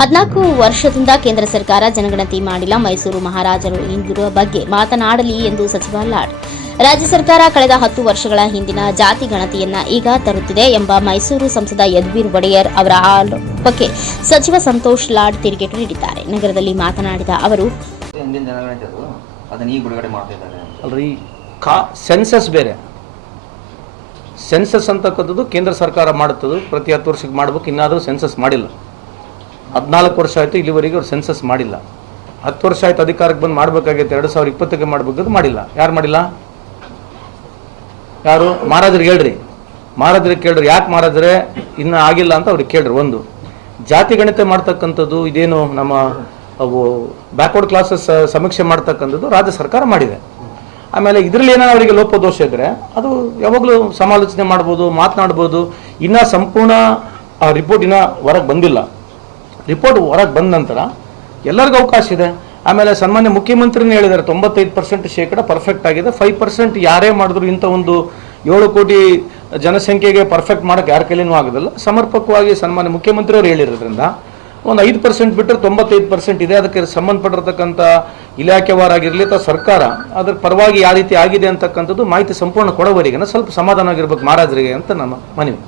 14 ವರ್ಷದಿಂದ ಕೇಂದ್ರ ಸರ್ಕಾರ ಜನಗಣತಿ ಮಾಡಿಲ್ಲ, ಮೈಸೂರು ಮಹಾರಾಜರು ಹಿಂದಿರುವ ಬಗ್ಗೆ ಮಾತನಾಡಲಿ ಎಂದು ಸಚಿವ ಲಾಡ್. ರಾಜ್ಯ ಸರ್ಕಾರ ಕಳೆದ 10 ವರ್ಷಗಳ ಹಿಂದಿನ ಜಾತಿ ಗಣತಿಯನ್ನ ಈಗ ತರುತ್ತಿದೆ ಎಂಬ ಮೈಸೂರು ಸಂಸದ ಯದುವೀರ್ ಒಡೆಯರ್ ಅವರ ಆರೋಪಕ್ಕೆ ಸಚಿವ ಸಂತೋಷ್ ಲಾಡ್ ತಿರುಗೇಟು ನೀಡಿದ್ದಾರೆ. ನಗರದಲ್ಲಿ ಮಾತನಾಡಿದ ಅವರು, ಸೆನ್ಸಸ್ ಬೇರೆ, ಸೆನ್ಸಸ್ ಅಂತಕ್ಕಂಥದ್ದು ಕೇಂದ್ರ ಸರ್ಕಾರ ಮಾಡುತ್ತದೆ, ಪ್ರತಿ 10 ವರ್ಷಕ್ಕೆ ಮಾಡಬೇಕು. ಇನ್ನಾದರೂ ಸೆನ್ಸಸ್ ಮಾಡಿಲ್ಲ. 14 ವರ್ಷ ಆಯಿತು, ಇಲ್ಲಿವರೆಗೆ ಅವ್ರು ಸೆನ್ಸಸ್ ಮಾಡಿಲ್ಲ. 10 ವರ್ಷ ಆಯ್ತು ಅಧಿಕಾರಕ್ಕೆ ಬಂದು ಮಾಡಬೇಕಾಗಿತ್ತು, 2020ಕ್ಕೆ ಮಾಡಬೇಕಾದ್ರು ಮಾಡಿಲ್ಲ. ಯಾರು ಮಾಡಿಲ್ಲ? ಯಾರು? ಮಹಾರಾಜರಿಗೆ ಹೇಳ್ರಿ, ಮಹಾರಾಜರಿಗೆ ಕೇಳ್ರಿ, ಯಾಕೆ ಮಹಾರಾಜರೇ ಇನ್ನೂ ಆಗಿಲ್ಲ ಅಂತ ಅವ್ರಿಗೆ ಕೇಳ್ರಿ. ಒಂದು ಜಾತಿ ಗಣತಿ ಮಾಡ್ತಕ್ಕಂಥದ್ದು ಇದೇನು ನಮ್ಮ ಅವು ಬ್ಯಾಕ್ವರ್ಡ್ ಕ್ಲಾಸಸ್ ಸಮೀಕ್ಷೆ ಮಾಡ್ತಕ್ಕಂಥದ್ದು ರಾಜ್ಯ ಸರ್ಕಾರ ಮಾಡಿದೆ. ಆಮೇಲೆ ಇದರಲ್ಲಿ ಏನಾದ್ರು ಅವರಿಗೆ ಲೋಪದೋಷ ಇದ್ದರೆ ಅದು ಯಾವಾಗಲೂ ಸಮಾಲೋಚನೆ ಮಾಡ್ಬೋದು, ಮಾತನಾಡ್ಬೋದು. ಇನ್ನೂ ಸಂಪೂರ್ಣ ಆ ರಿಪೋರ್ಟ್ ಇನ್ನೂ ಹೊರಗೆ ಬಂದಿಲ್ಲ. ರಿಪೋರ್ಟ್ ಹೊರಗೆ ಬಂದ ನಂತರ ಎಲ್ಲರಿಗೂ ಅವಕಾಶ ಇದೆ. ಆಮೇಲೆ ಸನ್ಮಾನ್ಯ ಮುಖ್ಯಮಂತ್ರಿನೇ ಹೇಳಿದ್ದಾರೆ 95% ಪರ್ಫೆಕ್ಟ್ ಆಗಿದೆ. 5% ಯಾರೇ ಮಾಡಿದ್ರು ಇಂಥ ಒಂದು 7 ಕೋಟಿ ಜನಸಂಖ್ಯೆಗೆ ಪರ್ಫೆಕ್ಟ್ ಮಾಡೋಕ್ಕೆ ಯಾರ ಕೈಲಿನೂ ಆಗೋದಿಲ್ಲ. ಸಮರ್ಪಕವಾಗಿ ಸನ್ಮಾನ್ಯ ಮುಖ್ಯಮಂತ್ರಿಯವರು ಹೇಳಿರೋದ್ರಿಂದ ಒಂದು 5% ಬಿಟ್ಟರೆ 95% ಇದೆ. ಅದಕ್ಕೆ ಸಂಬಂಧಪಟ್ಟಿರ್ತಕ್ಕಂಥ ಇಲಾಖೆವಾರಾಗಿರಲಿ ಅಥವಾ ಸರ್ಕಾರ ಅದರ ಪರವಾಗಿ ಯಾವ ರೀತಿ ಆಗಿದೆ ಅಂತಕ್ಕಂಥದ್ದು ಮಾಹಿತಿ ಸಂಪೂರ್ಣ ಕೊಡೋವರೆಗೆ ಸ್ವಲ್ಪ ಸಮಾಧಾನ ಆಗಿರ್ಬೇಕು ಮಹಾರಾಜರಿಗೆ ಅಂತ ನಮ್ಮ ಮನವಿ.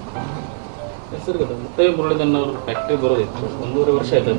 ಮುತ್ತಯ್ಯ ಮುರಳೀಧರನ್ ಅವರು ಫ್ಯಾಕ್ಟ್ರಿ ಬರೋದಿತ್ತು, 1.5 ವರ್ಷ ಆಯ್ತು.